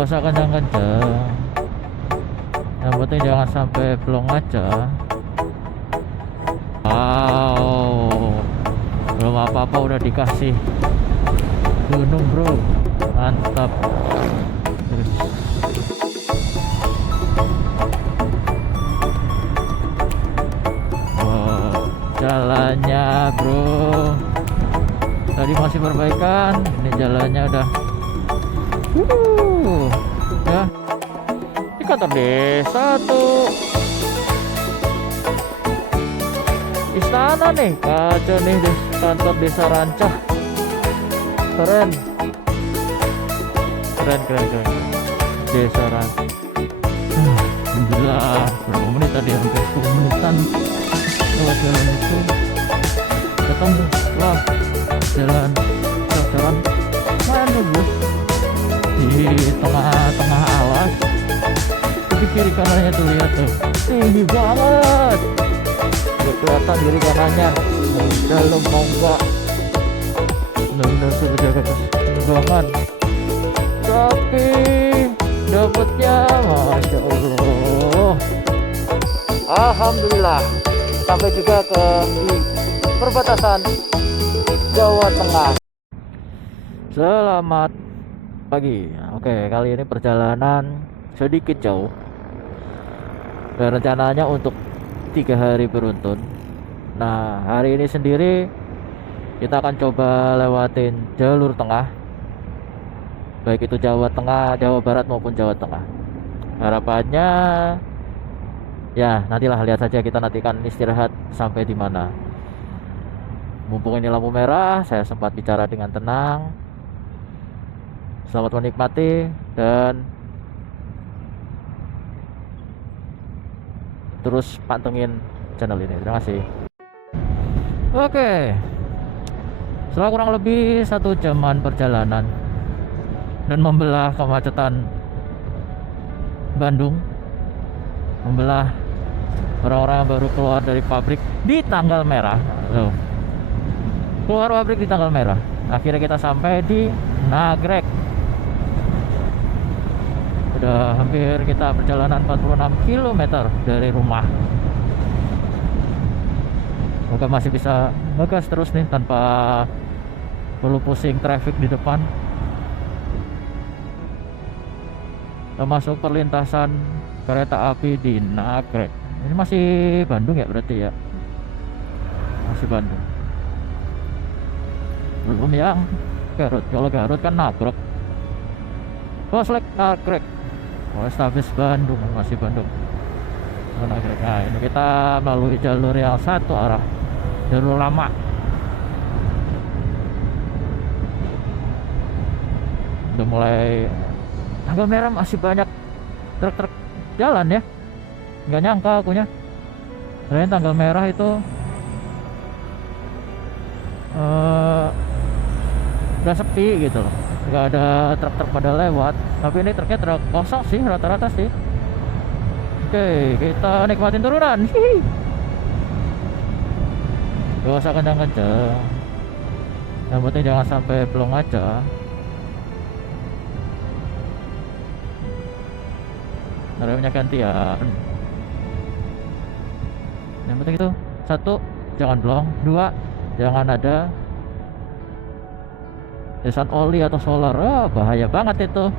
Gak usah kencang-kencang, yang penting jangan sampai plong aja. Wow, belum apa-apa udah dikasih gunung bro, mantap. Wow, jalannya bro tadi masih perbaikan, ini jalannya udah ya. Ini kantor desa tuh, istana nih, kacau nih kantor desa Rancah. Keren keren keren keren, desa Rancah. Alhamdulillah, berapa menit tadi, hampir 10 menitan lewat jalan itu. Ketemu lah jalan lumayan bagus di tengah-tengah awas. Tapi kiri kanannya tuh, lihat tuh, tinggi banget, udah kelihatan kiri kanannya. Udah lo mau enggak, bener-bener suruh jaga keseimbangan, tapi dapatnya masya Allah. Alhamdulillah, sampai juga ke di perbatasan Jawa Tengah. Selamat pagi. Oke, kali ini perjalanan sedikit jauh dan rencananya untuk 3 hari beruntun. Nah, hari ini sendiri kita akan coba lewatin jalur tengah, baik itu Jawa Tengah, Jawa Barat maupun Jawa Tengah. Harapannya ya nantilah, lihat saja, kita nanti akan istirahat sampai di mana. Mumpung ini lampu merah, saya sempat bicara dengan tenang. Selamat menikmati dan terus pantengin channel ini. Terima kasih. Oke, setelah kurang lebih 1 jaman perjalanan dan membelah kemacetan Bandung, membelah orang-orang yang baru keluar dari pabrik di tanggal merah. Loh, keluar pabrik di tanggal merah. Akhirnya kita sampai di Nagrek. Udah hampir kita perjalanan 46 km dari rumah. Semoga masih bisa ngegas terus nih tanpa perlu pusing traffic di depan. Kita masuk perlintasan kereta api di Nagrek. Ini masih Bandung ya berarti ya? Masih Bandung. Belum yang Garut. Kalau Garut kan Nagrek. Poslek Nagrek. Polrestabes Bandung, masih Bandung. Nagrek. Nah, ini kita melalui jalur yang satu arah, jalur lama. Udah mulai tanggal merah, masih banyak truk-truk jalan ya. Nggak nyangka akunya, ternyata tanggal merah itu udah sepi gitu loh, nggak ada truk-truk pada lewat. Tapi ini truknya truk kosong sih rata-rata sih. Oke, kita nikmatin turunan. Gak usah kencang-kencang, yang penting jangan sampai plong aja. Remnya gantian. Yang penting itu, 1, jangan blong. 2, jangan ada desain oli atau solar. Bahaya banget itu.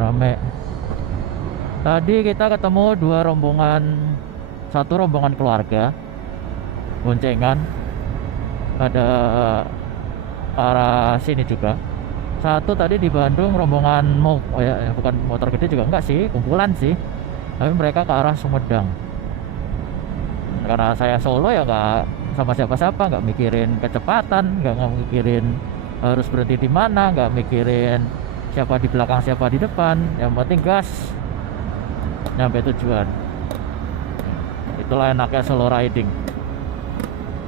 Rame. Tadi kita ketemu 2 rombongan, 1 rombongan keluarga boncengan pada arah sini juga. 1 tadi di Bandung rombongan bukan motor gede juga enggak sih, kumpulan sih, tapi mereka ke arah Sumedang. Karena saya solo ya nggak sama siapa-siapa, nggak mikirin kecepatan, nggak mikirin harus berhenti di mana, nggak mikirin siapa di belakang siapa di depan, yang penting gas nyampe tujuan. Itulah enaknya solo riding.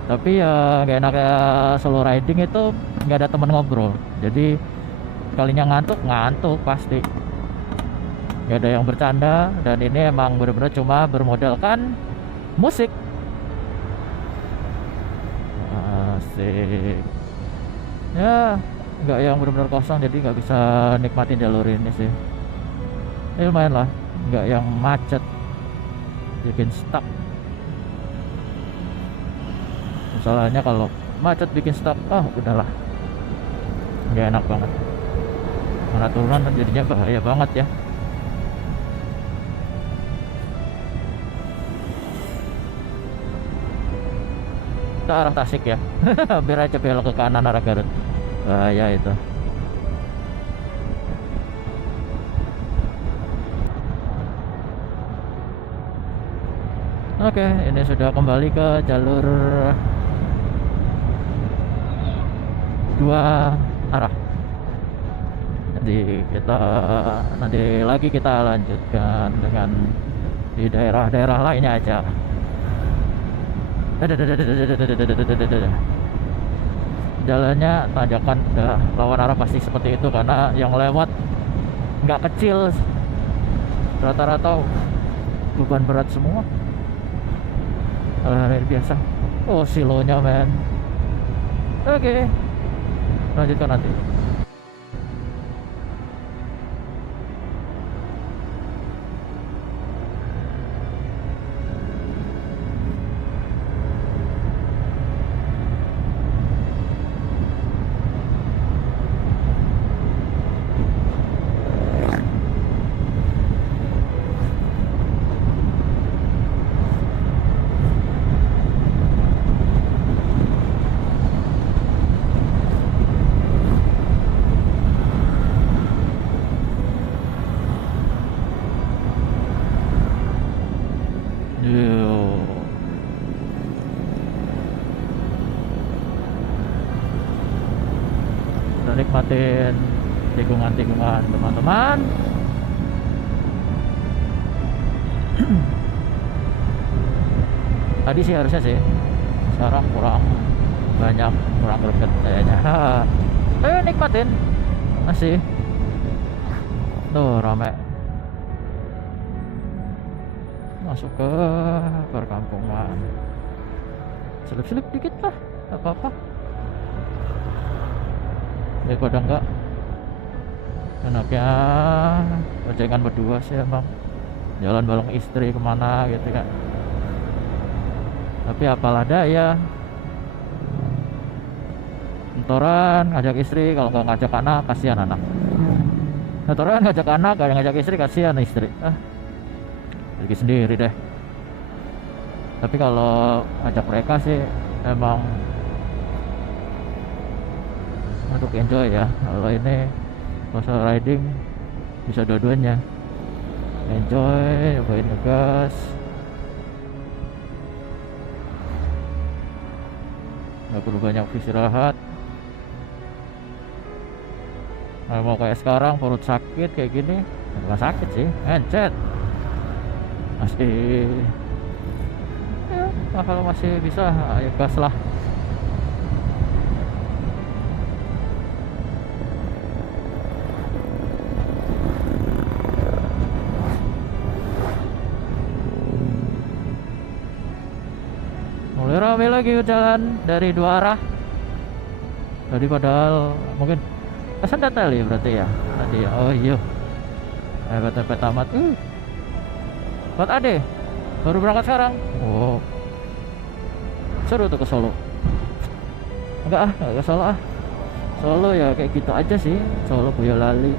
Tapi ya nggak enaknya solo riding itu nggak ada teman ngobrol, jadi kalinya ngantuk pasti, nggak ada yang bercanda. Dan ini emang benar-benar cuma bermodalkan musik. Asik ya, nggak yang benar-benar kosong, jadi nggak bisa nikmatin jalur ini sih. Ini lumayan lah, nggak yang macet bikin stuck. Masalahnya kalau macet bikin stuck, udahlah, nggak enak banget. Mana turunan jadinya bahaya banget ya. Kita arah Tasik ya. Biar aja belok ke kanan arah Garut, bahaya itu. Oke, ini sudah kembali ke jalur dua arah. Nanti lagi kita lanjutkan dengan di daerah-daerah lainnya aja. Jalannya tanjakan, udah lawan arah pasti seperti itu karena yang lewat nggak kecil, rata-rata beban berat semua. Hari biasa. Oh, silonya men. Oke, lanjutkan nanti. Kita nikmatin tikungan-tikungan teman-teman. Tadi sih harusnya sih, sekarang kurang banyak, kurang greget kayaknya. Ayo nikmatin, masih tuh rame. Masuk ke perkampungan, selip-selip dikit lah, gak apa-apa. Daripada enggak, enaknya boncengan berdua sih emang, jalan bareng istri kemana gitu kan. Tapi apalah daya, mentoran ngajak istri, kalau nggak ngajak anak kasihan anak. Mentoran ngajak anak, gak ngajak istri kasihan istri. Pergi sendiri deh. Tapi kalau ngajak mereka sih emang untuk enjoy ya. Kalau ini masalah riding bisa dua-duanya, enjoy, nyobain ngegas, nggak perlu banyak istirahat. Nah, mau kayak sekarang perut sakit kayak gini, nggak sakit sih, encet masih ya. Nah, kalau masih bisa ayo gas lah. Mulai ramai lagi jalan dari dua arah. Tadi padahal mungkin pesan data ya berarti ya tadi ya. Oh iya, hebat-hebat amat. Buat Ade baru berangkat sekarang. Oh, seru tuh ke Solo. Enggak ke Solo ah. Solo ya kayak gitu aja sih. Solo Boyolali.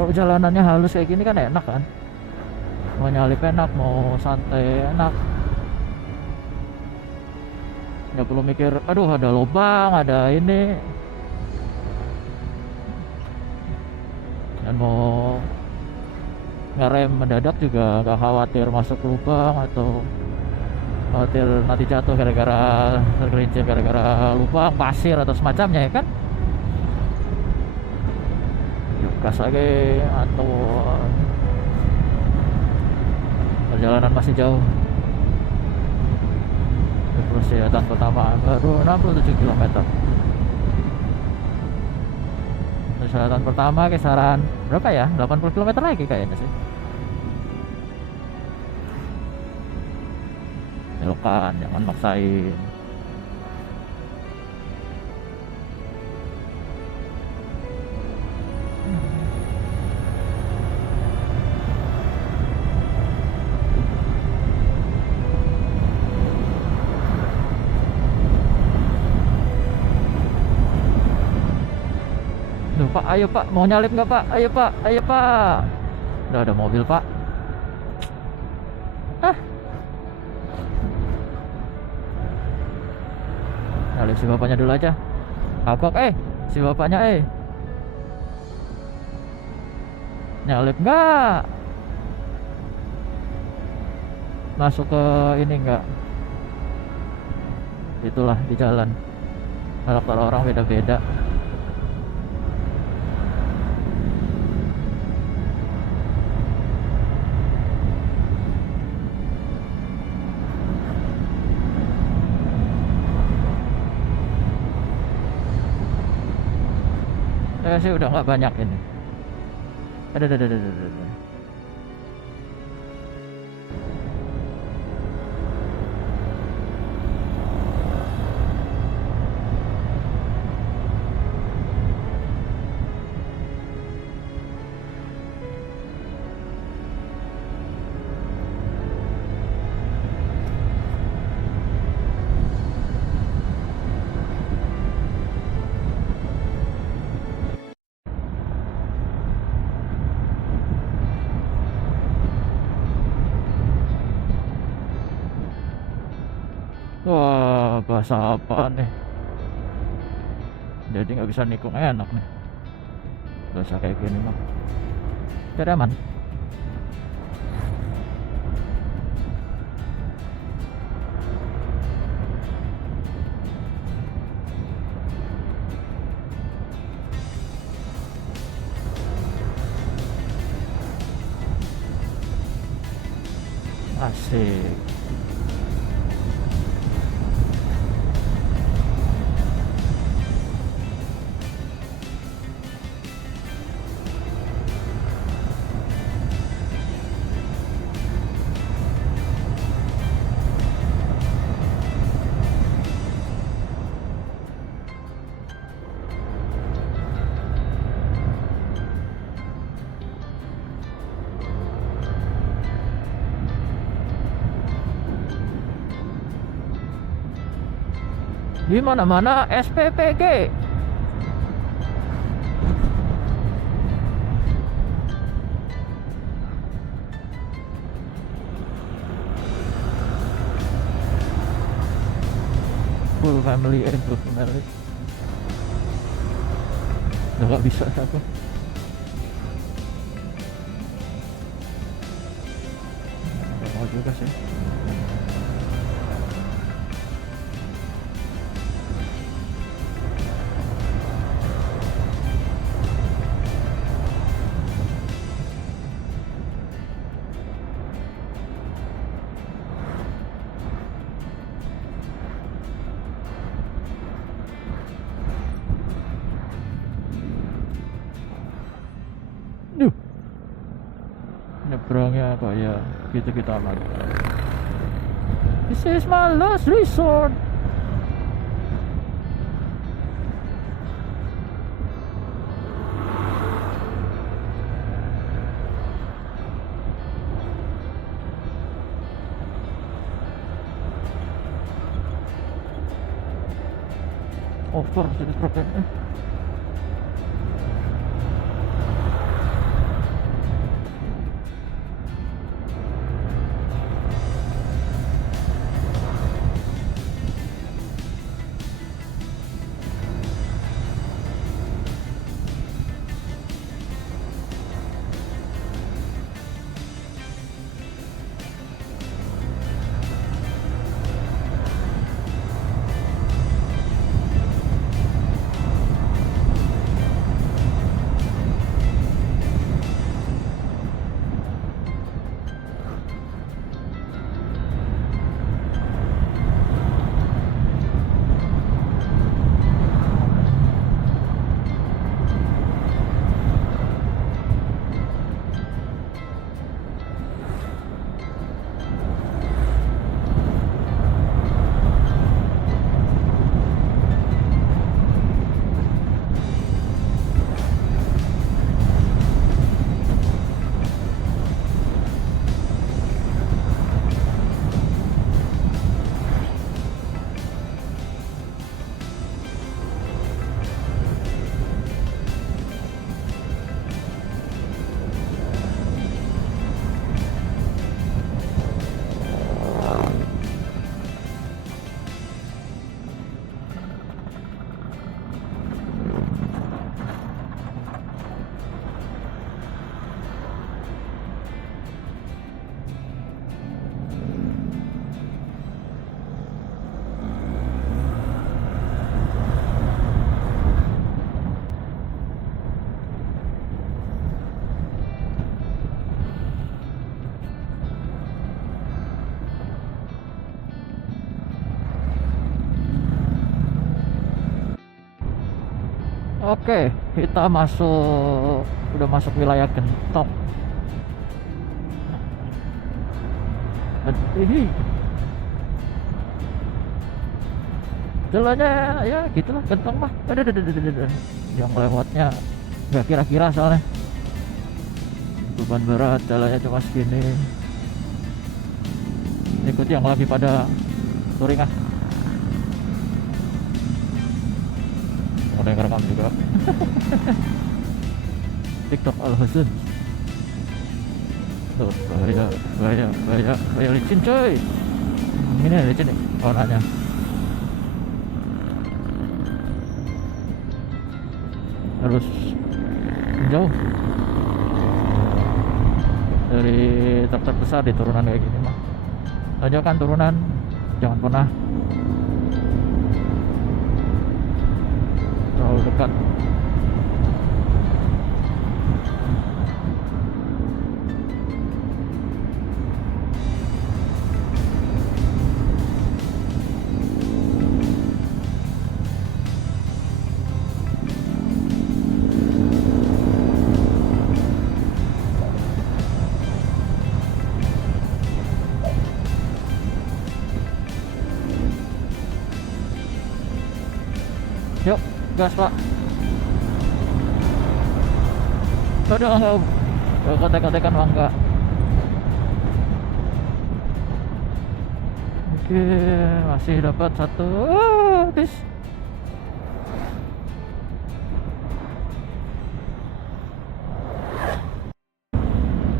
Kalau jalanannya halus kayak gini kan enak kan, mau nyalip enak, mau santai enak, nggak perlu mikir aduh ada lubang, ada ini, dan mau ngerem mendadak juga nggak khawatir masuk lubang atau khawatir nanti jatuh gara-gara tergelincir gara-gara lubang, pasir atau semacamnya ya kan. gas lagi atau perjalanan masih jauh. Persiapan pertama baru 67 km. Perjalanan pertama kisaran berapa ya? 80 km lagi kayaknya sih. Belokan, jangan maksain. Duh, Pak, ayo Pak, mau nyalip nggak Pak? Ayo Pak, ayo Pak. Udah ada mobil Pak. Ah, nyalip si bapaknya dulu aja. Abang, si bapaknya nyalip nggak? Masuk ke ini nggak? Itulah di jalan. Karakter orang beda-beda. Saya sih udah nggak banyak ini. Ada. Wah, bahasa apa nih? Jadi nggak bisa nikung enak nih. Bahasa kayak gini mah. Tidak aman. Asik. Di mana-mana SPPG. Full family. Nggak bisa aku. Nggak mau juga sih. Duh, nyebrangnya apa ya? Gitu kita aman. This is my last resort. Over jadi problemnya. Oke, kita udah masuk wilayah Gentong. Hihi. Jalannya ya gitulah, Gentong mah. Aduh. Yang lewatnya nggak kira-kira soalnya. Beban berat, jalannya cuma segini. Ikuti yang lagi pada touring ah. Ada yang rekam juga. TikTok Al-Hasan. Tuh, bahaya licin coy. Ini licin nih warnanya. Harus jauh dari truk besar di turunan kayak gini mah. Tanjakan turunan, jangan pernah terlalu dekat. Yuk, gas pak. Aduh, enggak kontek-kontekan mangga. Oke, masih dapat satu. Habis.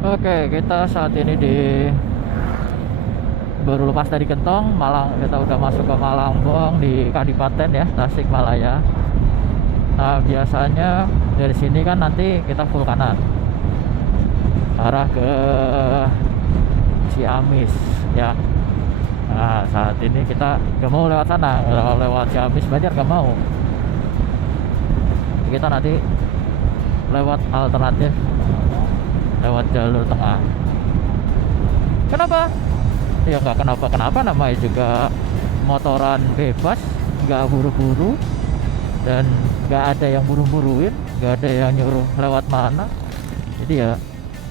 Oke, kita saat ini baru lepas dari Gentong, Malang. Kita udah masuk ke Malangbong di Kadipaten ya, Tasikmalaya. Nah, biasanya dari sini kan nanti kita full kanan arah ke Ciamis ya. Nah, saat ini kita gak mau lewat sana, lewat Ciamis Banjar gak mau. Kita nanti lewat alternatif, lewat jalur tengah. Kenapa? Ya nggak kenapa-kenapa, namanya juga motoran bebas, nggak buru-buru dan nggak ada yang buru-buruin, nggak ada yang nyuruh lewat mana. Jadi ya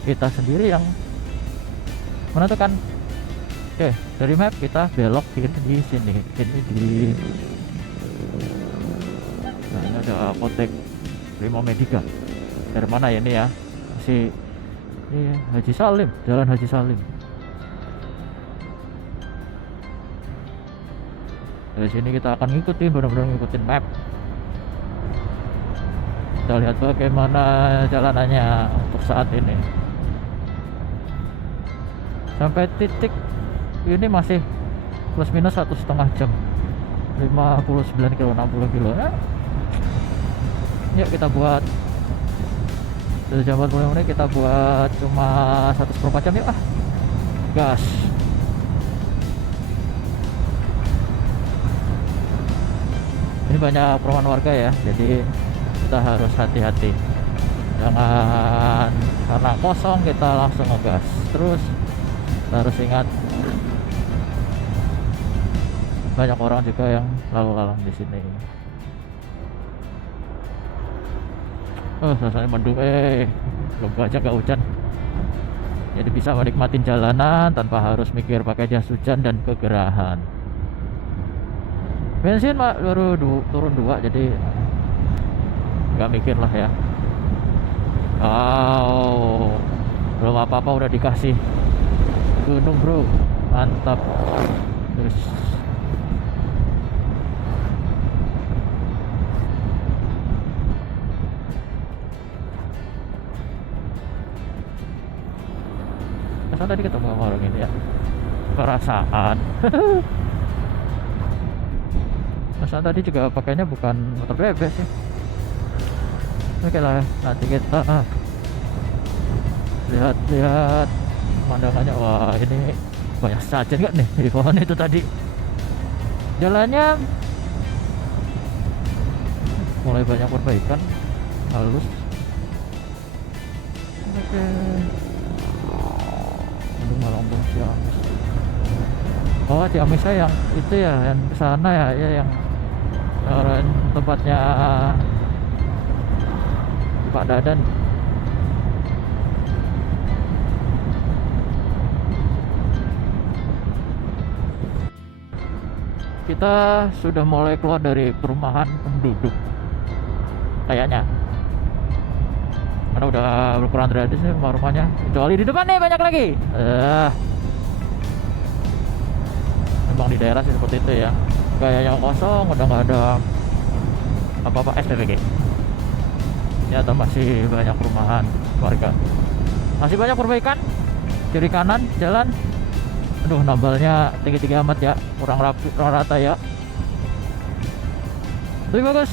kita sendiri yang menentukan. Oke, dari map kita belok kiri di sini, ini di nah, ini ada apotek Primo Medica. Dari mana ya ini ya? Masih ini Haji Salim, Jalan Haji Salim. Dari sini kita akan ngikutin, benar-benar ngikutin map. Kita lihat bagaimana jalanannya untuk saat ini. Sampai titik ini masih plus minus 1,5 jam, 59 kilo, 60 kilo ya. Yuk kita buat dari jam 40 menit, kita buat cuma 1/4 jam yuk ah. Gas. Ini banyak perumahan warga ya, jadi kita harus hati-hati. Jangan karena kosong kita langsung ngegas. Terus kita harus ingat banyak orang juga yang lalu lalang di sini. Rasanya mendung, belum aja gak hujan. Jadi bisa menikmatin jalanan tanpa harus mikir pakai jas hujan dan kegerahan. Bensin baru turun 2, jadi nggak mikir lah ya. Belum apa-apa udah dikasih gunung bro, mantap. Terus masa tadi ketemu sama orang ini ya, perasaan. Masa tadi juga pakainya bukan motor bebek sih. Oke lah, nanti kita lihat-lihat pemandangannya. Wah, ini banyak sajen nggak nih di pohon itu tadi. Jalannya mulai banyak perbaikan, halus. Oke. Malangbong Ciamis. Oh, Ciamisnya yang itu ya, yang kesana ya, ya yang tempatnya Pak Dadan. Kita sudah mulai keluar dari perumahan penduduk kayaknya, karena udah berkurang drastis nih rumah-rumahnya, kecuali di depan nih banyak lagi. Memang di daerah sih seperti itu ya, kayaknya kosong, udah nggak ada apa-apa SPBG. Ternyata masih banyak perumahan warga, masih banyak perbaikan kiri kanan jalan. Aduh, nambalnya tinggi-tinggi amat ya, kurang rapi, kurang rata ya. Tapi bagus.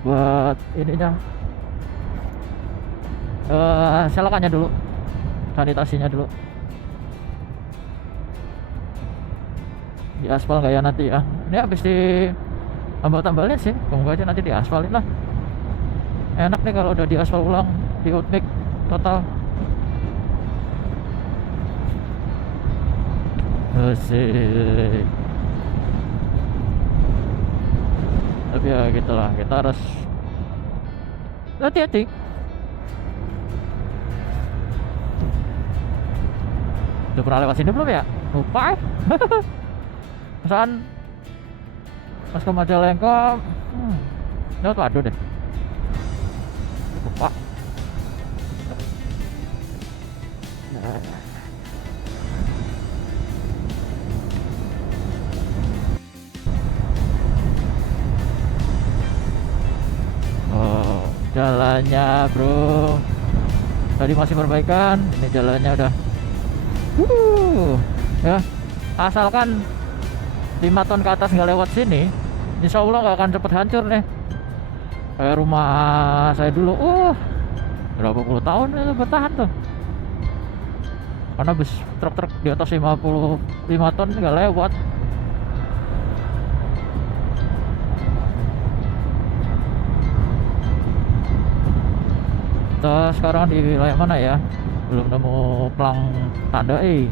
Buat ininya, selokannya dulu, sanitasinya dulu. Di aspal nggak ya nanti ya? Ini habis di tambal-tambalin sih, semoga aja nanti di aspalin lah. Enak nih kalau udah di aspal ulang, di outback total. Asik. Tapi ya gitulah, kita harus hati-hati. Udah pernah lewat sini belum ya? Lupa. Pesan pas ke Majalengka, lewat Waduh deh. Lupa. Oh, jalannya bro, tadi masih perbaikan, ini jalannya udah ya, asalkan 5 ton ke atas nggak lewat sini, insya Allah nggak akan cepet hancur nih. Kayak rumah saya dulu, berapa puluh tahun itu bertahan tuh, karena bus truk-truk di atas 55 ton nggak lewat. Kita sekarang di wilayah mana ya? Belum nemu pelang tanda ya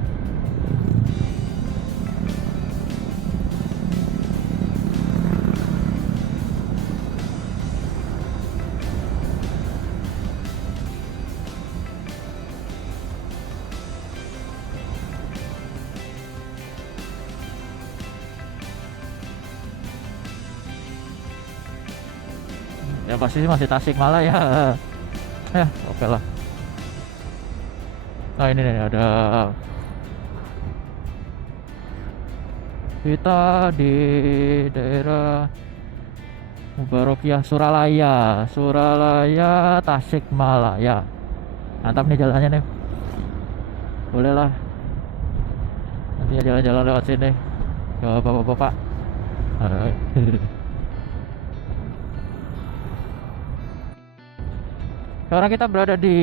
pasti sih masih Tasikmalaya ya. Ya oke lah. Nah ini nih ada, kita di daerah Mubarakiyah Suralaya Tasikmalaya. Mantap nih jalannya nih, boleh lah nanti jalan-jalan lewat sini ke bapak-bapak. Sekarang kita berada di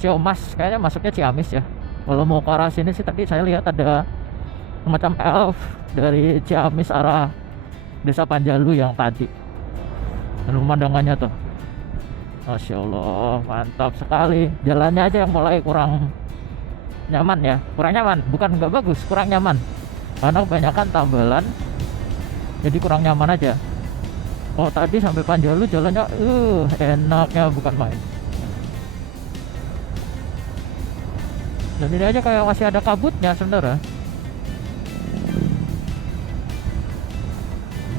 Ciamis, kayaknya masuknya Ciamis ya. Kalau mau ke arah sini sih tadi saya lihat ada semacam elf dari Ciamis arah Desa Panjalu yang tadi. Dan pemandangannya tuh, Masya Allah, mantap sekali. Jalannya aja yang mulai kurang nyaman ya, kurang nyaman, bukan nggak bagus, kurang nyaman. Karena kebanyakan tambalan, jadi kurang nyaman aja. Oh tadi sampai Panjalu jalannya, enaknya bukan main. Dan ini aja kayak masih ada kabutnya sebenarnya.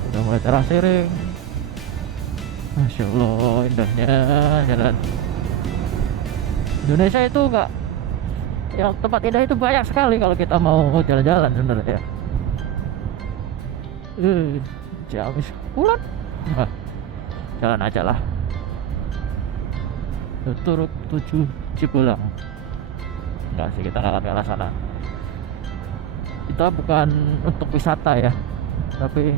Udah mulai terasa sering. Masya Allah, indahnya jalan Indonesia itu enggak, yang tempat indah itu banyak sekali kalau kita mau jalan-jalan sebenarnya ya. Ciamis pulang, jalan aja lah. Turut 7 Cipulang. Enggak sih, kita nggak akan ke arah sana. Kita bukan untuk wisata ya, tapi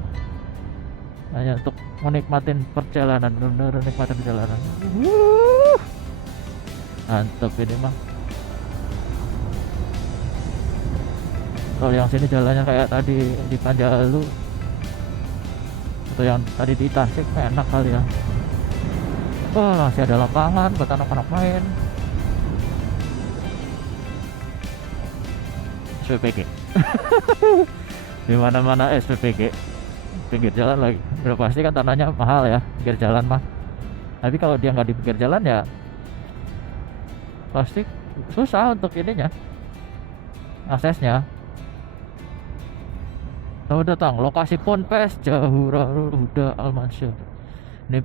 hanya untuk menikmatin perjalanan, benar-benar nikmatin perjalanan. Mantap ini mah. Kalau yang sini jalannya kayak tadi di Panjalu atau yang tadi di Tasik, enak kali ya. Masih ada lapangan buat anak-anak main. SPPG. Di mana-mana SPPG. pinggir jalan lagi, udah pasti kan tanahnya mahal ya pinggir jalan mah. Tapi kalau dia nggak di pinggir jalan ya pasti susah untuk ininya, aksesnya. Selamat datang lokasi Ponpes Jahura Huda Almansyah. Ini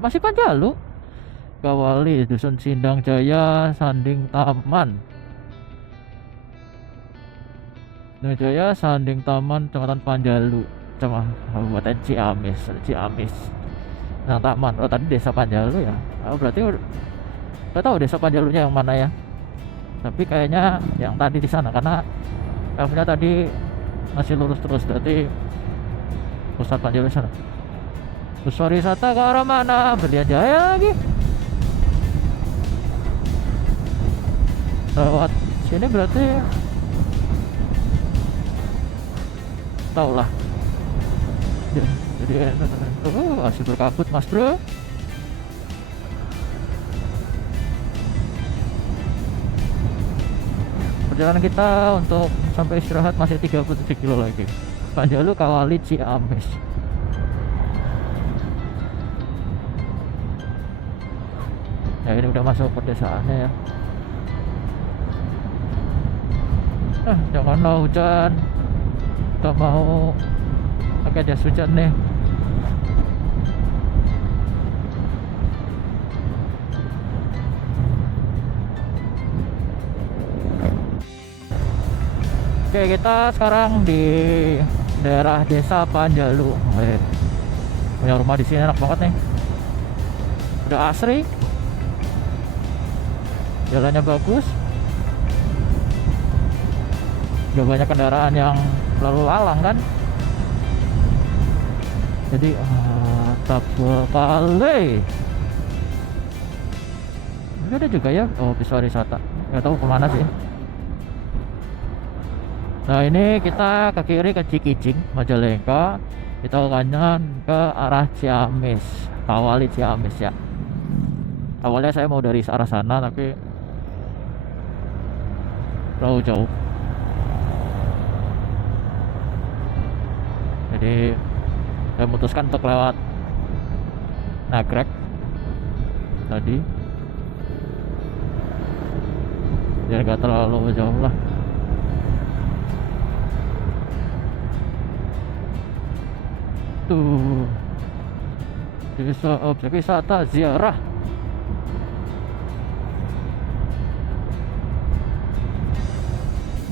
masih Panjalu. Kawali Dusun Sindang Jaya Sanding Taman. Sindang Jaya Sanding Taman Kecamatan Panjalu, Kabupaten Ciamis. Nah, taman. Oh, tadi Desa Panjalu ya. Oh, berarti nggak tahu Desa Panjalunya yang mana ya. Tapi kayaknya yang tadi di sana karena F-nya tadi masih lurus terus, berarti pusat Panjalu sana. Pusat wisata ke arah mana? Berlian Jaya lagi. Lewat sini berarti tau lah. Jadi masih berkabut mas bro. Perjalanan kita untuk sampai istirahat masih 37 kilo lagi. Panjalu Kawali Ciamis. Ya ini udah masuk perdesaannya ya. Janganlah hujan. Kita mau pakai jas hujan nih. Oke, kita sekarang di daerah Desa Panjalu. Punya rumah di sini enak banget nih. Udah asri. Jalannya bagus. Gak banyak kendaraan yang lalu lalang kan. Jadi mantap sekali. Ini ada juga ya bis wisata. Gak tahu kemana sih. Nah ini kita ke kiri ke Cikicing Majalengka, kita ke kanan ke arah Ciamis, Kawali Ciamis ya. Awalnya saya mau dari arah sana tapi terlalu jauh. Jadi saya memutuskan untuk lewat Nagrek tadi, biar gak terlalu jauh lah. Tuh desa objek wisata ziarah.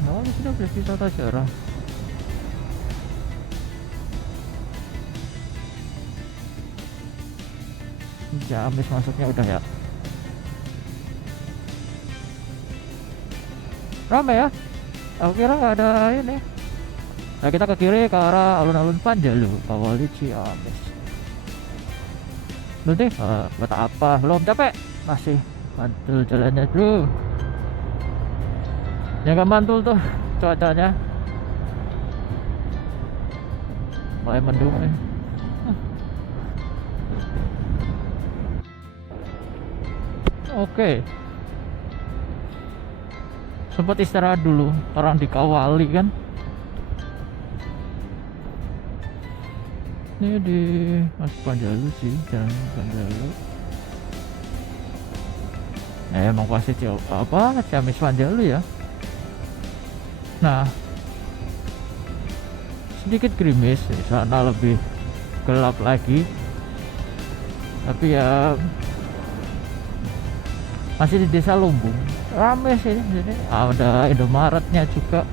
Nah, sudah objek wisata ziarah. Ciamis masuknya udah ya. Ramai ya. Aku kira nggak ada ini. Nah kita ke kiri ke arah alun-alun Panjalu, Kawali Ciamis. Lu deh, buat apa? Belum capek? Masih mantul jalannya dulu. Ya gak mantul tuh cuacanya. Mulai mendung nih. Oke. Sempat istirahat dulu, orang di Kawali kan. Ini di Mas Panjalu sih, jalan Panjalu. Emang pasti Ciamis Panjalu ya. Nah, sedikit gerimis, di sana lebih gelap lagi. Tapi ya masih di Desa Lumbung, rame sih ini. Ada Indomaretnya juga.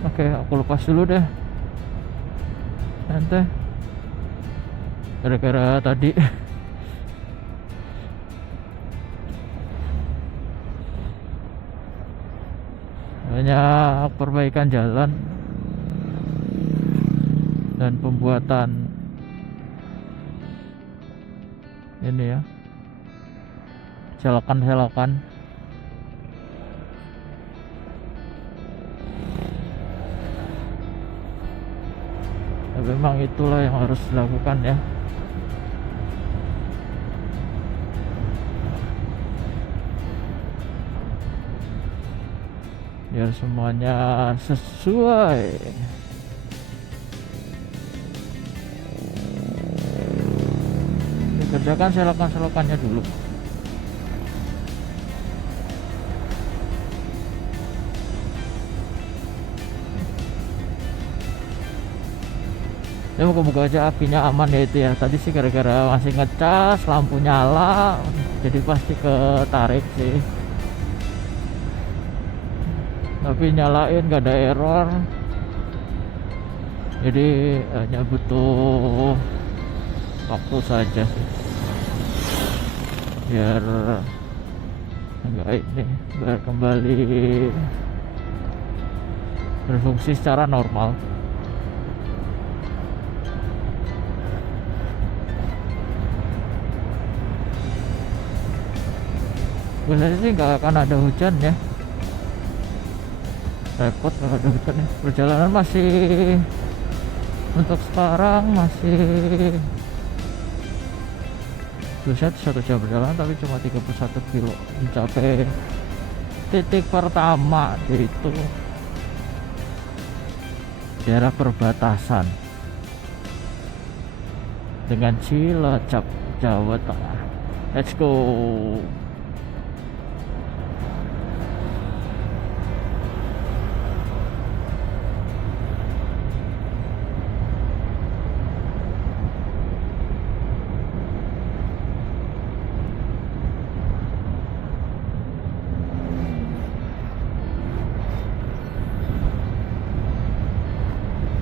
Oke, aku lepas dulu deh. Nanti gara-gara tadi banyak perbaikan jalan dan pembuatan ini ya, selokan-selokan. Memang itulah yang harus dilakukan ya. biar semuanya sesuai. Dikerjakan selokan-selokannya dulu. Ya moga-moga aja apinya aman ya itu ya. Tadi sih gara-gara masih ngecas, lampu nyala, jadi pasti ketarik sih. Tapi nyalain gak ada error. Jadi hanya butuh waktu saja sih. Biar enggak ini, biar kembali berfungsi secara normal. Biasanya sih nggak akan ada hujan ya, repot kalau ada hujan ya. Perjalanan masih untuk sekarang masih buset 1 jam perjalanan tapi cuma 31 kilo mencapai titik pertama, yaitu daerah perbatasan dengan Cilacap, Jawa Tengah. Let's go.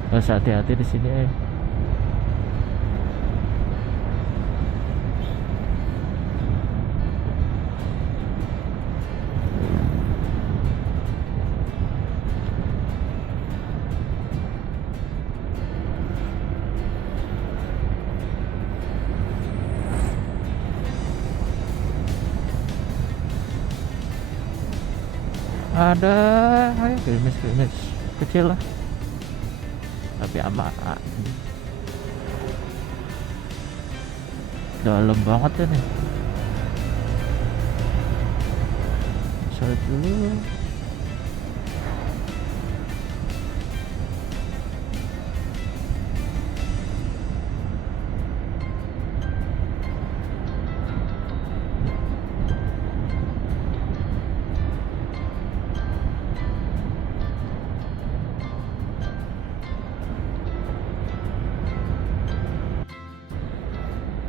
Harus hati-hati di sini. Ada gerimis-gerimis kecil lah, tapi aman. Dalam banget ya nih. Saya dulu.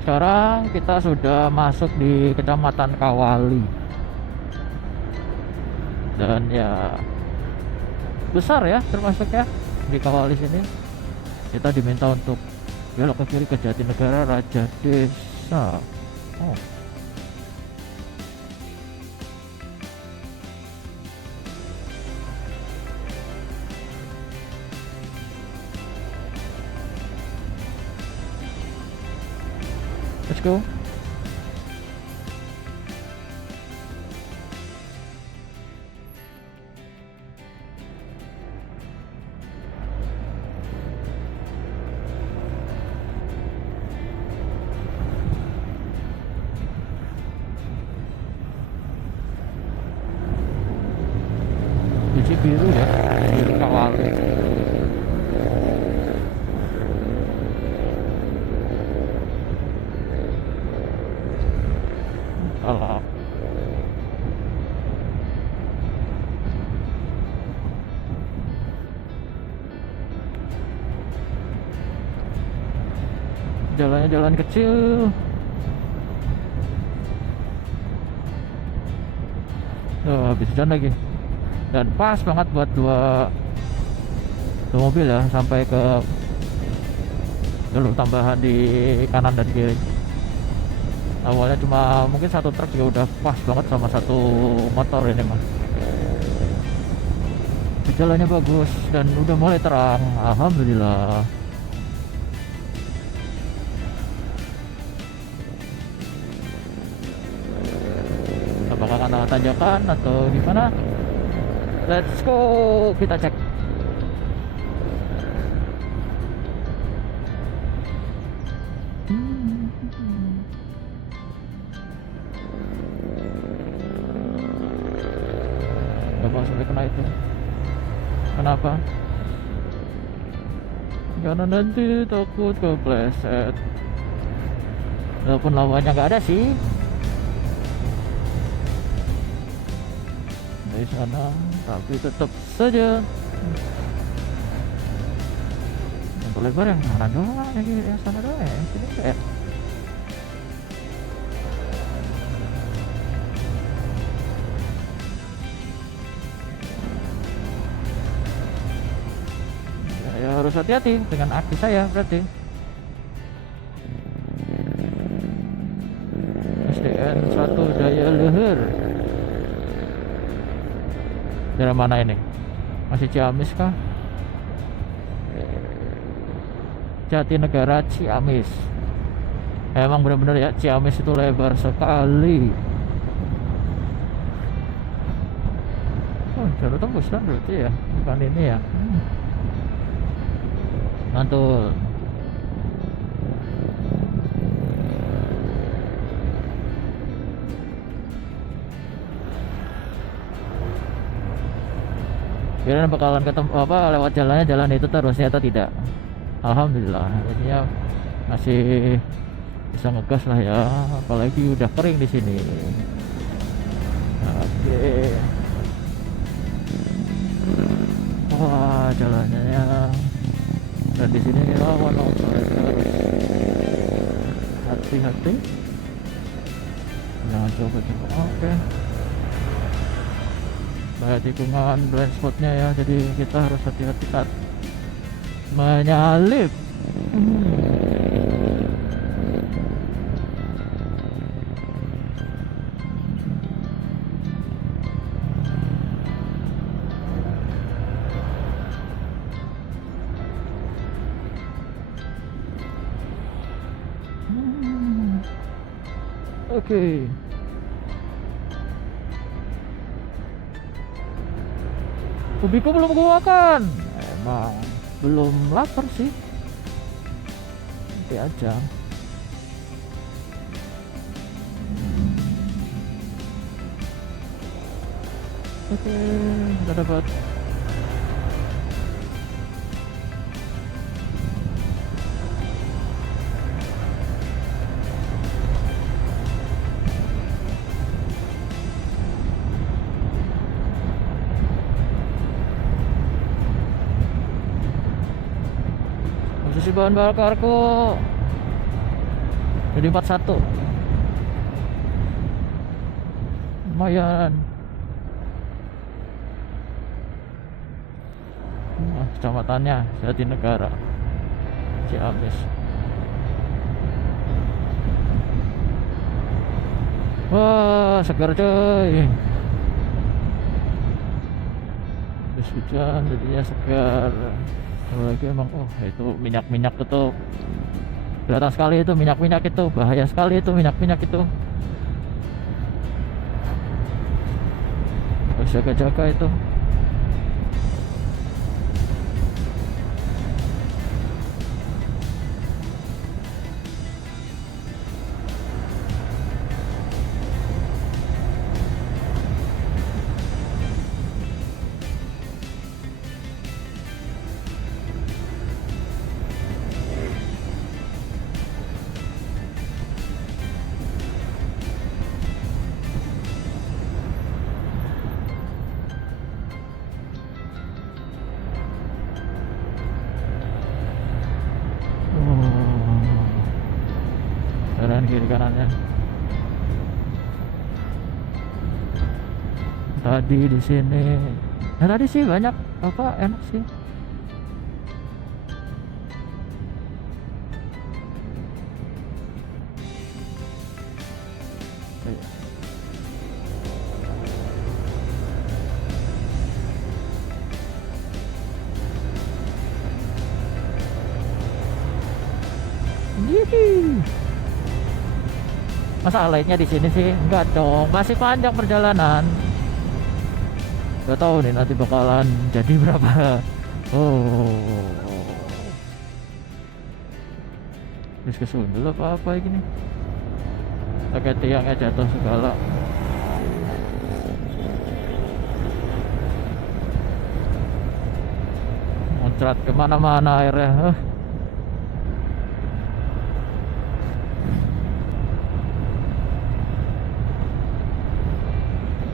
Sekarang kita sudah masuk di Kecamatan Kawali, dan ya besar ya termasuk ya di Kawali sini. Kita diminta untuk belok ke kiri ke Jatinegara Raja Desa. Oh, let's go. Biji biru ya, biru Kawali. Alah. Jalannya jalan kecil. Oh, habis hujan lagi. Dan pas banget buat dua mobil ya, sampai ke jalur tambahan di kanan dan kiri. Awalnya cuma mungkin satu truk ya udah pas banget sama satu motor ini mah. Jalannya bagus dan udah mulai terang, alhamdulillah. Apakah karena tanjakan atau gimana? Let's go, kita cek. Gak mau sampai kena itu. Kenapa? Karena nanti takut kepleset. Walaupun lawannya nggak ada sih dari sana, tapi tetap saja untuk lebar yang sana doang, yang sana doang, yang sini enggak ya. Ya harus hati-hati dengan aki saya berarti. SDN 1 Daya Luhur. Daerah mana ini? Masih Ciamis kah? Jatinegara Ciamis. Emang benar-benar ya, Ciamis itu lebar sekali. Oh, jalur tembus kan berarti ya, bukan ini ya. Mantul. Kira bakalan ketemu apa lewat jalannya jalan itu terus, ternyata tidak. Alhamdulillah, jadinya masih bisa ngegas lah ya, apalagi udah kering di sini. Oke. Wah, jalannya ya. Dan di sini rawan hati-hati. Jangan coba-coba. Oke. Banyak tikungan blind spotnya ya, jadi kita harus hati-hati saat menyalip. Oke. Ubiku belum gua makan. Emang belum lapar sih. Nanti aja. Oke, udah dapat. Posisi bahan bakarku jadi 41. Lumayan. Kecamatannya Jatinegara Ciamis. Wah, segar coy. Habis hujan jadinya segar. Lagi emang, oh itu minyak-minyak itu kelihatan sekali, itu minyak-minyak itu bahaya sekali, itu minyak-minyak itu harus jaga-jaga itu. Kanan kiri kanannya. Tadi di sini, nah tadi sih banyak apa enak sih. Yihi. Masa lainnya di sini sih? Enggak dong, masih panjang perjalanan. Gak tahu nih nanti bakalan jadi berapa. Oh, terus kesundul apa ini? Pakai tiangnya jatuh segala. muncrat kemana-mana airnya.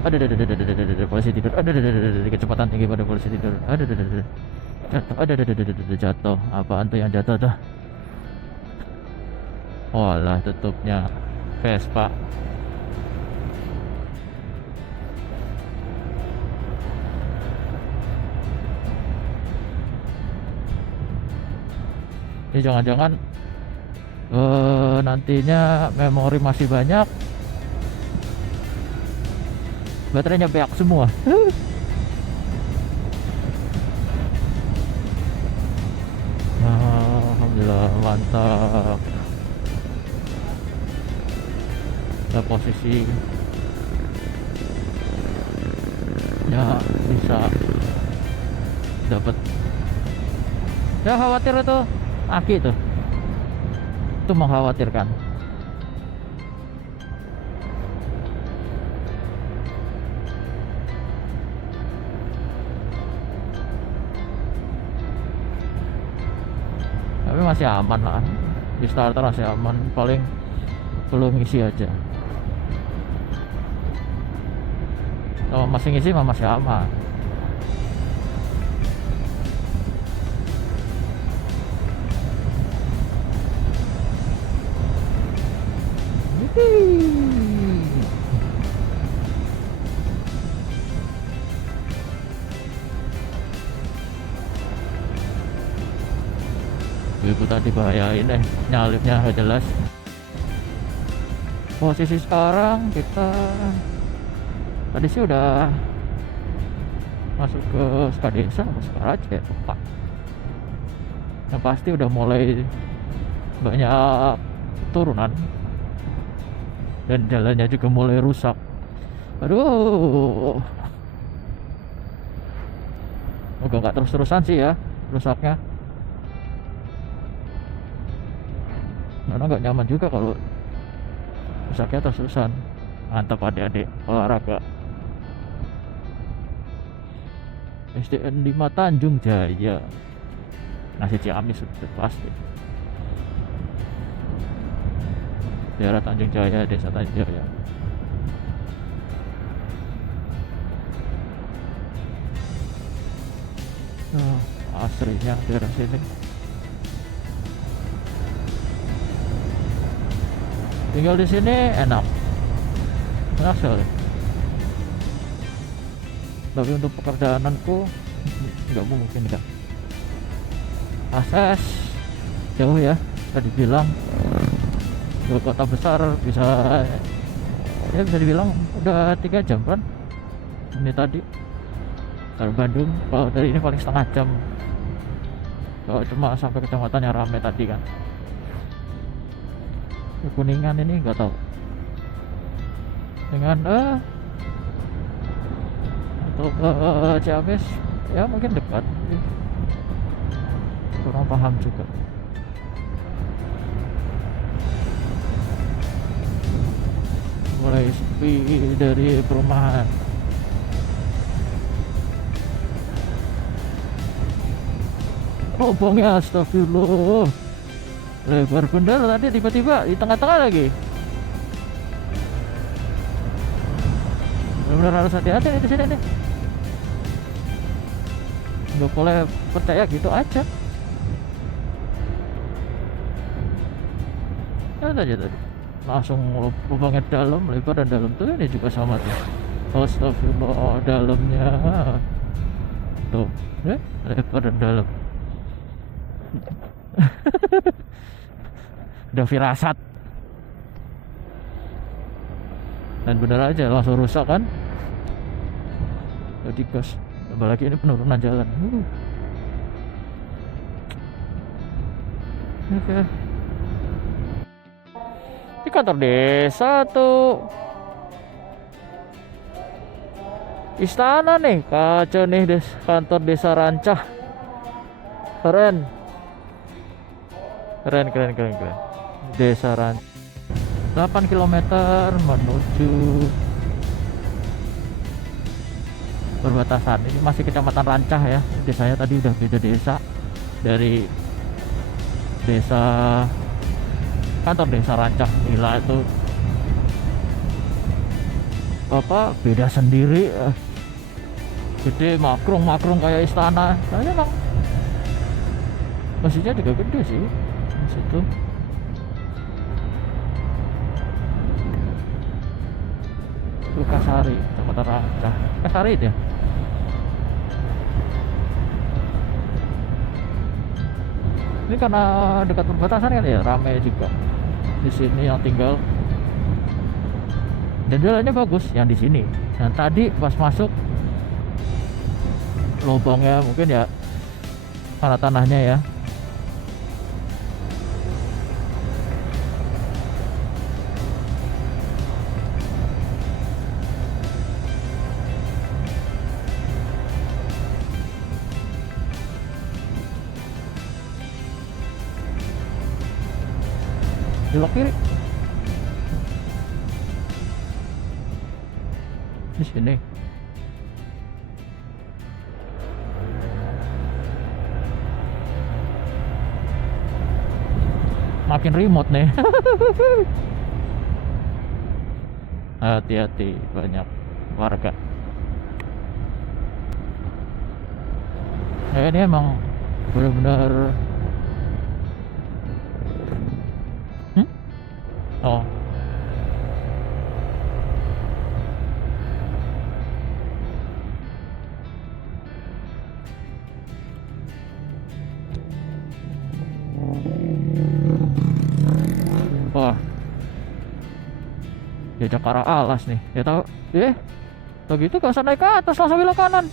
Ada polisi tidur. Ada kecepatan tinggi pada polisi tidur. Ada jatuh. Apaan tuh yang jatuh tuh? Walah, tutupnya Vespa. Ini jangan-jangan nantinya memori masih banyak, baterainya beak semua. Alhamdulillah, mantap. Kita posisi ya bisa dapat. Ya khawatir itu aki itu mengkhawatirkan. Tapi masih aman lah, di starter masih aman, paling belum ngisi aja. Kalau masih ngisi mah masih aman. Ibu tadi bahayain nyalipnya gak jelas. Posisi sekarang kita tadi sih udah masuk ke Skadesa atau Skaraja Pak. Yang pasti udah mulai banyak turunan dan jalannya juga mulai rusak. Aduh, moga nggak terus-terusan sih ya rusaknya, karena nggak nyaman juga kalau rusaknya terus-terusan. Mantap adik-adik olahraga. SDN 5 Tanjung Jaya, nasi Ciamis sudah pasti. Daerah Tanjung Jaya, desa Tanjung Jaya. Asrinya daerah sini. Tinggal di sini enak sekali. Tapi untuk pekerjaanku nggak mungkin kan. Akses jauh ya, tadi bilang ke kota besar bisa dibilang udah 3 jam kan ini tadi. Dari Bandung kalau dari ini paling setengah jam, kalau cuma sampai kecamatannya rame tadi kan. Ke Kuningan ini nggak tahu dengan atau Ciamis ya mungkin dekat, kurang paham juga. Mulai sepi dari perumahan. Lubangnya astagfirullah, lebar bener tadi, tiba-tiba di tengah-tengah lagi. Benar-benar harus hati-hati nih di sini nih, nggak boleh percaya gitu aja. Lihat aja tadi langsung lubangnya dalam, lebar dan dalam tuh, ini juga sama tuh. Astagfirullah, dalamnya tuh lebar dan dalam. Udah firasat dan bener aja langsung rusak kan. Jadi gas, apalagi ini penurunan jalan. Oke. Di kantor desa tuh, istana nih, kacau nih kantor desa Rancah. Keren. Desa Rancah 8 km menuju perbatasan. Ini masih kecamatan Rancah ya, desanya tadi udah beda desa. dari desa, kantor desa Rancah gila itu apa beda sendiri, gede makrung kayak istana. Saya emang masjidnya juga gede sih di situ. Kasari, Kecamatan Rancah. Kasari itu ya. Ini karena dekat perbatasan kan ya, ramai juga di sini yang tinggal. Dan jalannya bagus yang di sini. Dan tadi pas masuk lubangnya mungkin ya karena tanahnya ya. Belok kiri di sini. Makin remote nih. Hati-hati, banyak warga. Ini emang benar-benar oh wah, jejak arah alas nih ya, tahu tau gitu gak usah naik ke atas, langsung belok kanan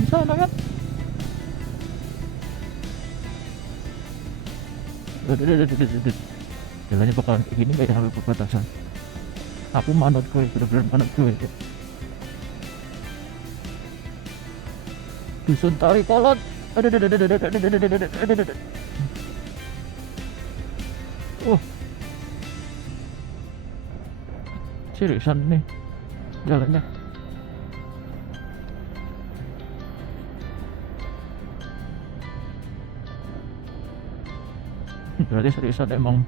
bisa kan. Jalannya bakalan kayak gini gak ya sampai perbatasan. Aku manut gue, bener-bener manut gue. Dusun Tari Kolot. Seriusan nih jalannya. Berarti seriusan emang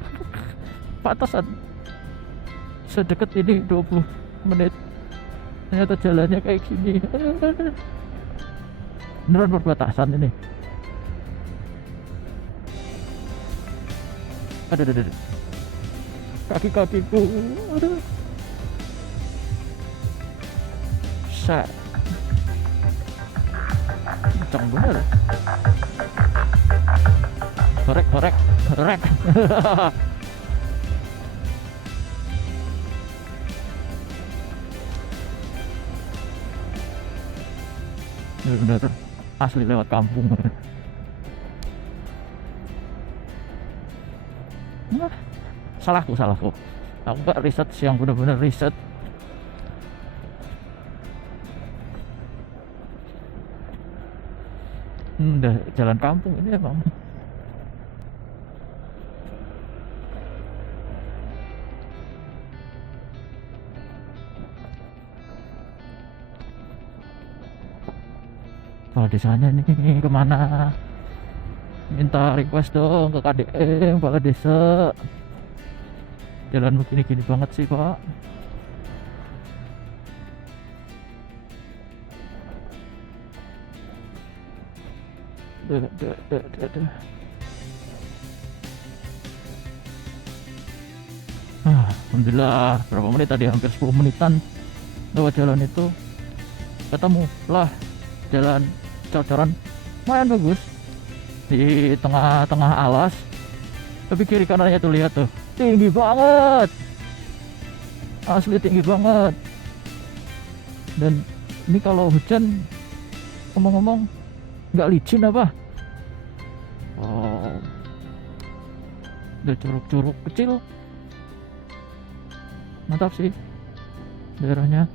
batasan sedekat ini 20 menit. Ternyata jalannya kayak gini. Beneran perbatasan ini. Aduh. Kaki-kakiku. Aduh. Set. Kencang bener. Korek. Bener asli lewat kampung. Nah, salahku. Aku gak riset sih, yang bener-bener riset. Udah jalan kampung ini emang. Kepala desanya nih kemana? Minta request dong ke KDM kepala desa. Jalan begini-gini banget sih pak. Duh. Alhamdulillah berapa menit tadi, hampir 10 menitan lewat jalan itu. Ketemu lah jalan cocoran lumayan bagus di tengah-tengah alas, tapi kiri kanannya tuh lihat tuh tinggi banget, asli tinggi banget. Dan ini kalau hujan ngomong-ngomong nggak licin apa, oh udah curug-curug kecil, mantap sih daerahnya.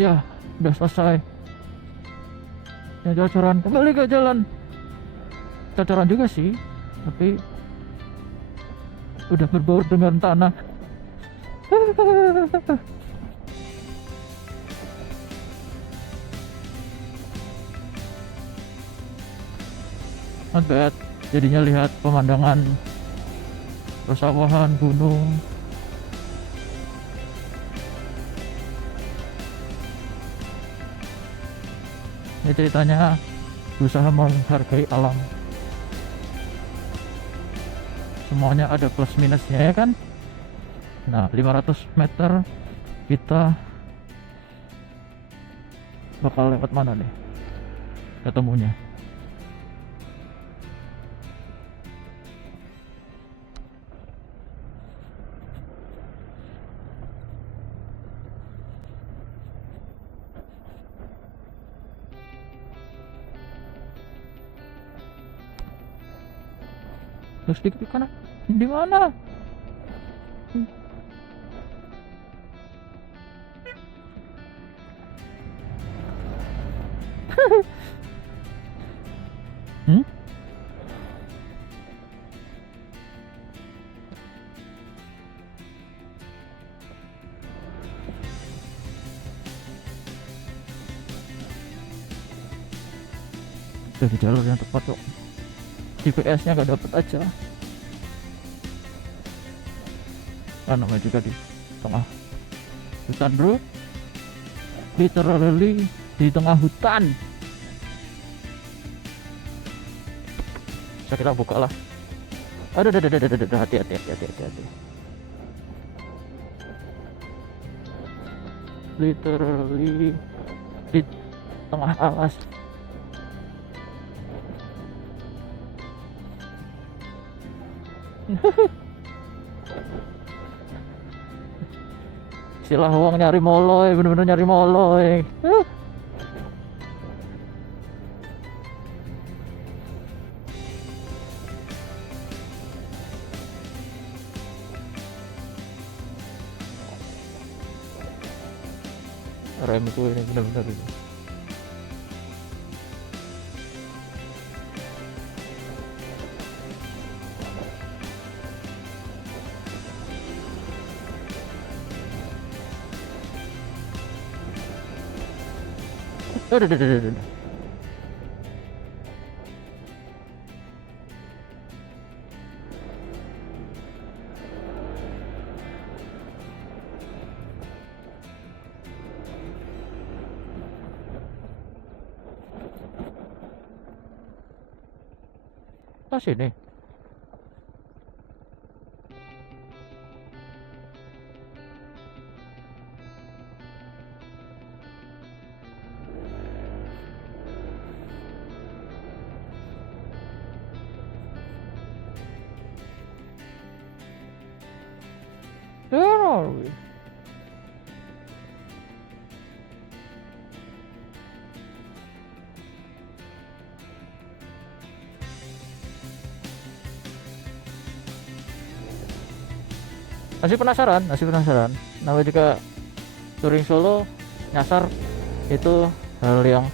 Ya udah selesai ya cocoran, kembali ke jalan cocoran juga sih, tapi udah berbaur dengan tanah. not bad. Jadinya lihat pemandangan persawahan, gunung. Ini ceritanya berusaha menghargai alam. Semuanya ada plus minusnya ya kan. Nah 500 meter kita bakal lewat mana nih ketemunya. Terus di kanan di mana? Hmm? Dari jalur yang tepat kok. GPS-nya nggak dapet aja. Kan namanya juga di tengah hutan bro, literally di tengah hutan. Bisa kita buka lah. Aduh, hati. Literally di tengah alas. Silah uang nyari moloy, bener-bener nyari moloy. Remku ini bener-bener ini. Aduh. Ah, sini. Where are we? Masih penasaran. Namanya juga touring solo, nyasar itu hal yang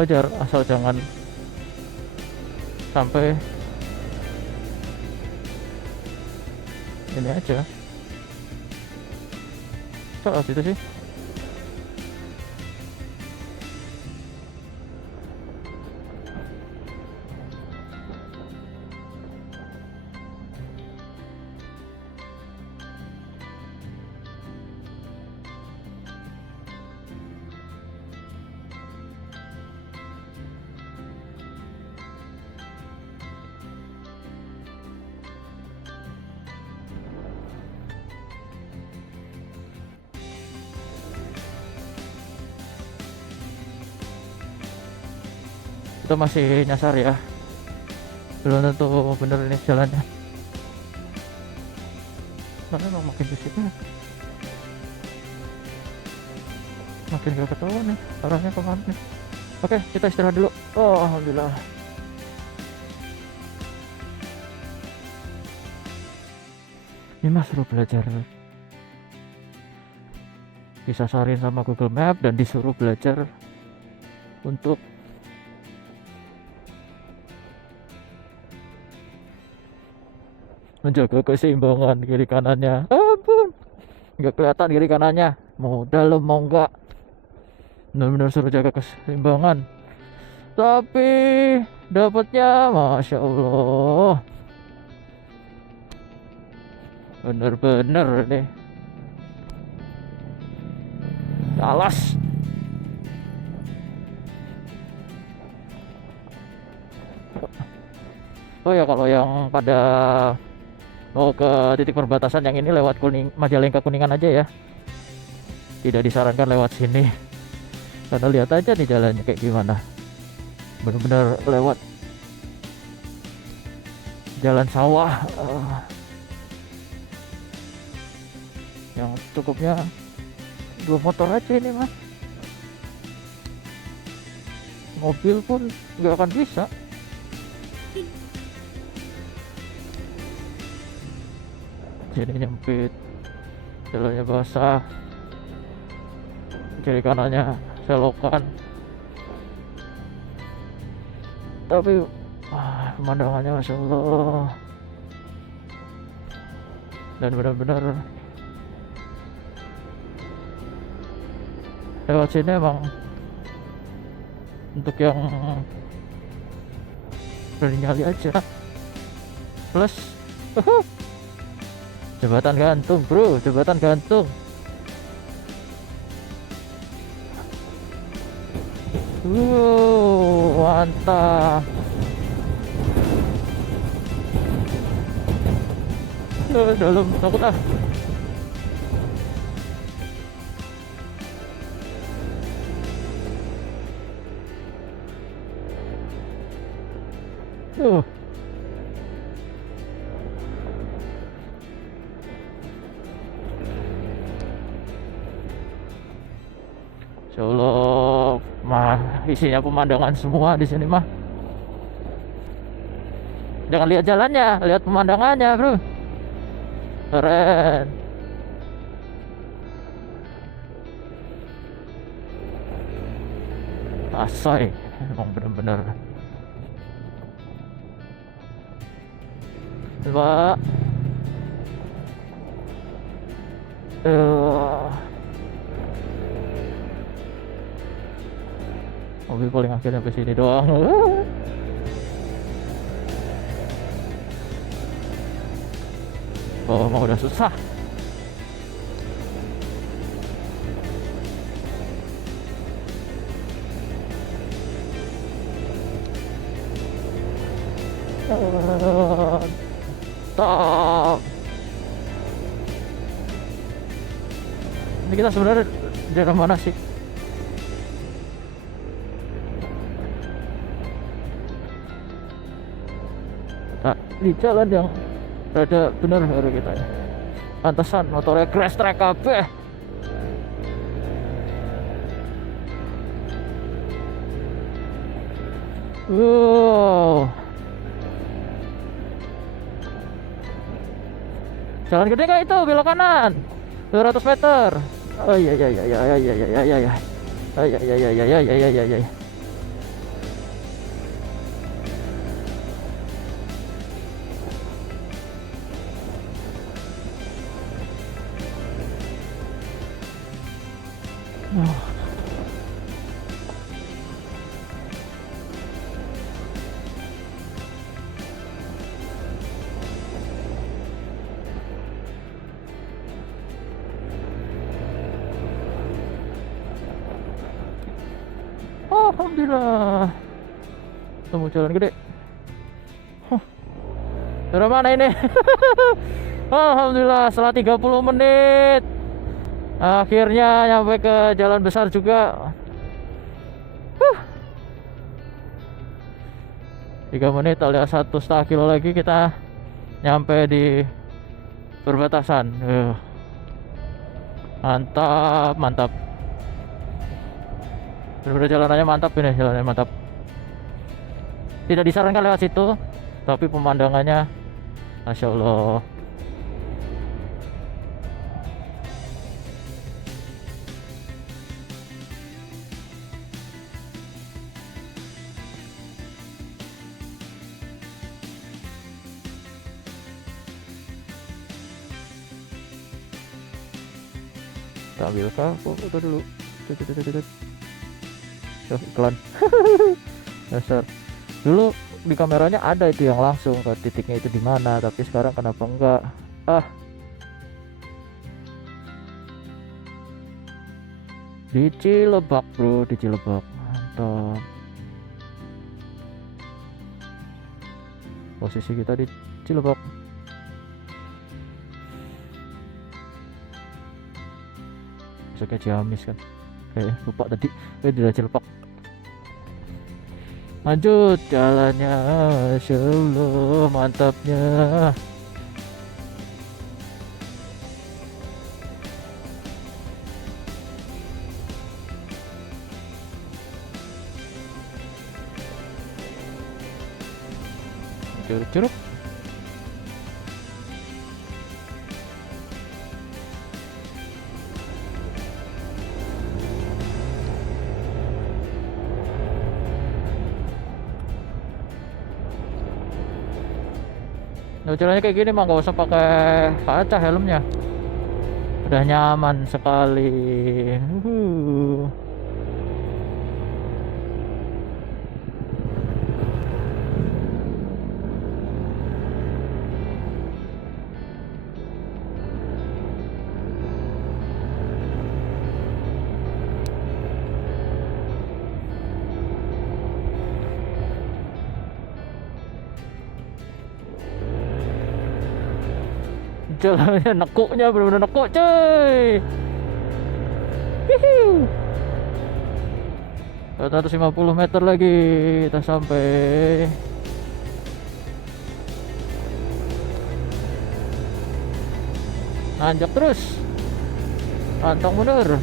wajar, asal jangan sampai ini aja. Soal situ sih. Itu masih nyasar ya, belum tentu bener ini jalannya, karena emang makin disitu makin gak ketahuan nih arahnya kemana nih. Oke, kita istirahat dulu. Oh alhamdulillah. Ini mas suruh belajar disasarin sama Google Map dan disuruh belajar untuk menjaga keseimbangan kiri kanannya. Ampun, nggak kelihatan kiri kanannya, mau dalam mau enggak, benar-benar suruh jaga keseimbangan. Tapi dapatnya Masya Allah, bener-bener nih alas. Oh ya, kalau yang pada mau ke titik perbatasan yang ini lewat Majalengka Kuningan aja ya, tidak disarankan lewat sini karena lihat aja nih jalannya kayak gimana, bener-bener lewat jalan sawah, yang cukupnya 2 motor aja ini mas, mobil pun nggak akan bisa. Sini nyempit, jalannya basah, kiri kanannya selokan, tapi pemandangannya Masya Allah, dan benar-benar lewat sini emang untuk yang berani nyali aja. Plus jembatan gantung bro, jembatan gantung. Mantap. Dalam takut ah. Insya Allah mah isinya pemandangan semua di sini mah. Jangan lihat jalannya, lihat pemandangannya, bro. Keren. Asoy, emang bener-bener. Pak. Mobil paling akhir sampai sini doang. Oh, mau udah susah. Stop. Ini kita sebenarnya di daerah mana sih? Nah, di jalan yang rada bener hari kita ya. Pantesan motornya crash track kabeh. Wow. Jalan gede kah itu, belok kanan 200 meter. Oh iya iya iya iya iya iya iya iya iya. Oh iya iya iya iya iya iya iya iya. Alhamdulillah temu jalan gede. Dari mana ini? Alhamdulillah setelah 30 menit akhirnya nyampe ke jalan besar juga. 3 menit alias 1,5 kilo lagi kita nyampe di perbatasan. Mantap mantap, bener-bener jalanannya mantap, ini jalannya mantap. Tidak disarankan lewat situ, tapi pemandangannya Masya Allah. Tak ambil kah? Oh, udah dulu. Tuh, iklan. Dasar. Dulu di kameranya ada itu yang langsung ke titiknya itu di mana, tapi sekarang kenapa enggak? Ah, di Cilebak bro, di Cilebak. Mantap. Posisi kita di Cilebak. Masuknya Ciamis kan. Lupa tadi. Di Cilebak. Lanjut jalannya, Masya Allah, mantapnya. Curug-curug. Nah, jalannya kayak gini mah nggak usah pakai kaca helmnya, udah nyaman sekali. Uhuh. Jalannya nekuknya bener-bener nekuk cuy. Hihiu. 450 meter lagi kita sampai. Nanjak terus, pantang bener.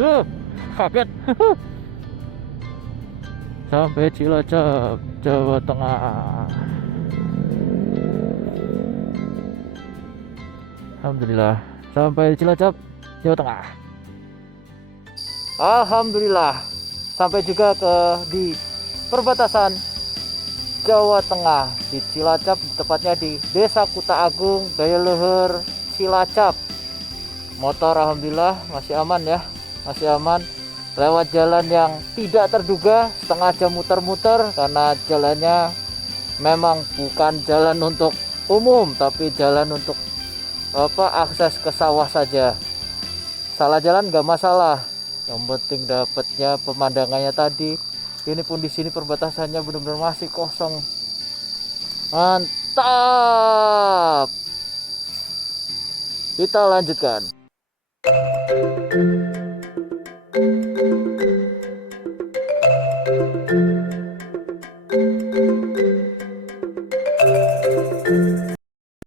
Tuh, kaget. Sampai Cilacap, Jawa Tengah. Alhamdulillah, sampai Cilacap, Jawa Tengah. Alhamdulillah, sampai juga di perbatasan Jawa Tengah, di Cilacap, tepatnya di Desa Kuta Agung, Daya Luhur, Cilacap. Motor alhamdulillah masih aman ya, masih aman. Lewat jalan yang tidak terduga, setengah jam muter-muter karena jalannya memang bukan jalan untuk umum, tapi jalan untuk akses ke sawah saja. Salah jalan nggak masalah, yang penting dapatnya pemandangannya tadi. Ini pun di sini perbatasannya benar-benar masih kosong. Mantap. Kita lanjutkan.